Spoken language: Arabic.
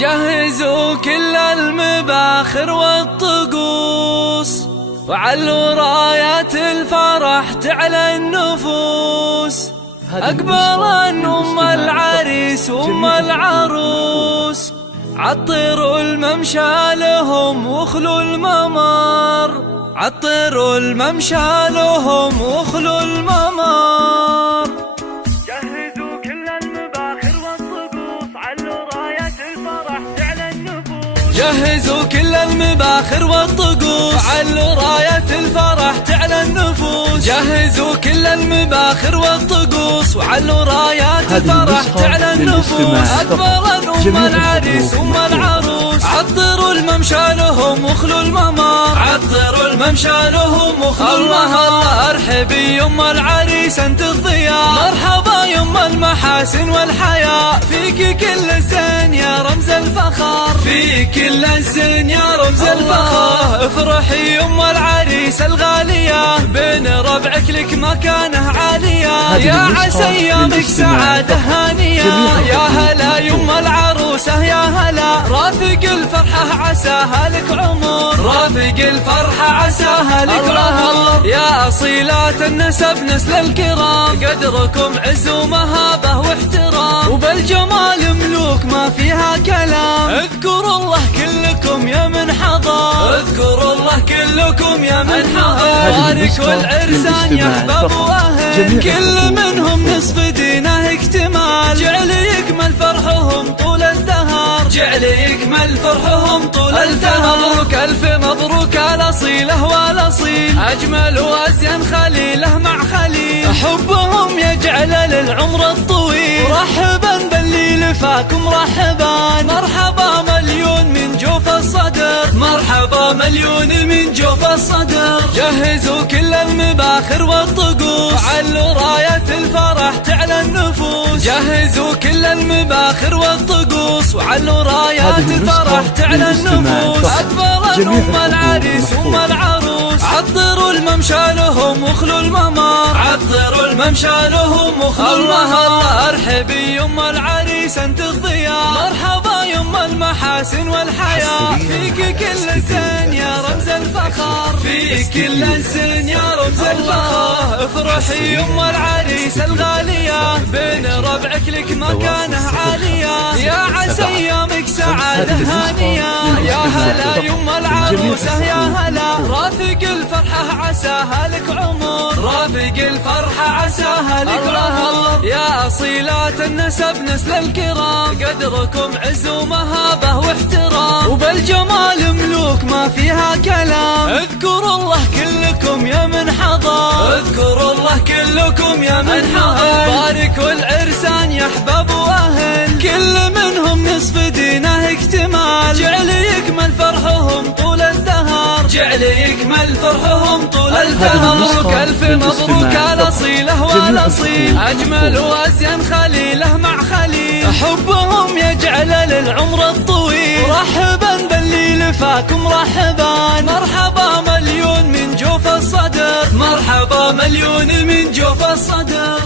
جهزوا كل المباخر والطقوس، وعلوا رايات الفرح تعلى النفوس. أقبلا أم العريس وأم العروس، عطروا الممشى لهم واخلوا الممر، عطروا الممشى لهم واخلوا الممر. جهزوا كل المباخر والطقوس، علوا رايات الفرح تعلى النفوس. جهزوا كل المباخر والطقوس، علوا رايات الفرح تعلى النفوس. جهزوا كل المباخر والطقوس، وعلوا رايات الفرح تعلى النفوس. أكبر أم العريس وأم العروس، عطروا الممشى لهم واخلوا الممر، عطروا الممشى لهم واخلوا الممر. ارحبي يم العريس انت الضياء، مرحبا يم المحاسن والحياء، فيك كل الزين يا رمز الفخر، فيك كل الزين يا رمز الفخر. افرحي يم العريس الغالية، بين ربعك لك مكانه عالية، يا عسى ايامك سعادة هانية. يا هلا يم العروسة يا هلا، رافق الفرحة عساها لك عمر، رافق الفرحة عساها لك عمر. يا أصيلات النسب نسل الكرام، قدركم عز ومهابة واحترام، وبالجمال ملوك ما فيها كلام. اذكروا الله كلكم يا من حضر، اذكروا الله كلكم يا من حضر. باركوا العرسان يا احباب واهل، كل منهم نصف دينه اكتمال، جعل يكمل فرحهم طول الدهر، جعل يكمل فرحهم طول الدهر. مبروك الف مبروك الاصيله والاصيل، اجمل وازين خليله مع خليل، حبهم يجعل للعمر الطويل. مرحبا باللي لفاكم مرحبا، مرحبا مليون من جوف الصدر، مرحبا مليون من جوف الصدر. جهزوا كل المباخر والطقوس، علوا راية الفرح تعلى النفوس. جهزوا كل المباخر والطقوس، وعلوا رايات الفرح تعلى النفوس. أكبر أم العريس وأم العروس، عطروا الممشى لهم واخلوا الممر، عطروا الممشى لهم واخلوا الممر. ارحبي يم العريس انت الضياء، مرحبا يم المحاسن والحياء، فيك كل الزين يا رمز الفخر، فيك كل الزين يا رمز الفخر. افرحي يم العريس الغالية، بين ربعك لك مكانه عالية، يا عسى ايامك سعادة هانية. يا هلا يم العروسة يا هلا، رافق الفرحة عساها لك عمر، رافق الفرحة عساها لك عمر. يا أصيلات النسب نسل الكرام، قدركم عز ومهابة واحترام، وبالجمال ملوك ما فيها كلام. اذكروا الله كلكم يا من حضر، اذكروا الله كلكم يا من حضر. باركوا العرسان يا احباب واهل، كل منهم نصف دينه اكتمال، جعل يكمل فرحهم طول الدهر، جعل يكمل فرحهم طول الدهر. مبروك الف مبروك الاصيله والاصيل، اجمل وازين خليله مع خليل، حبهم يجعل للعمر الطويل. مرحبا باللي لفاكم مرحبا، مرحبا مليون من جوف الصدر، مرحبا مليون من جوف الصدر.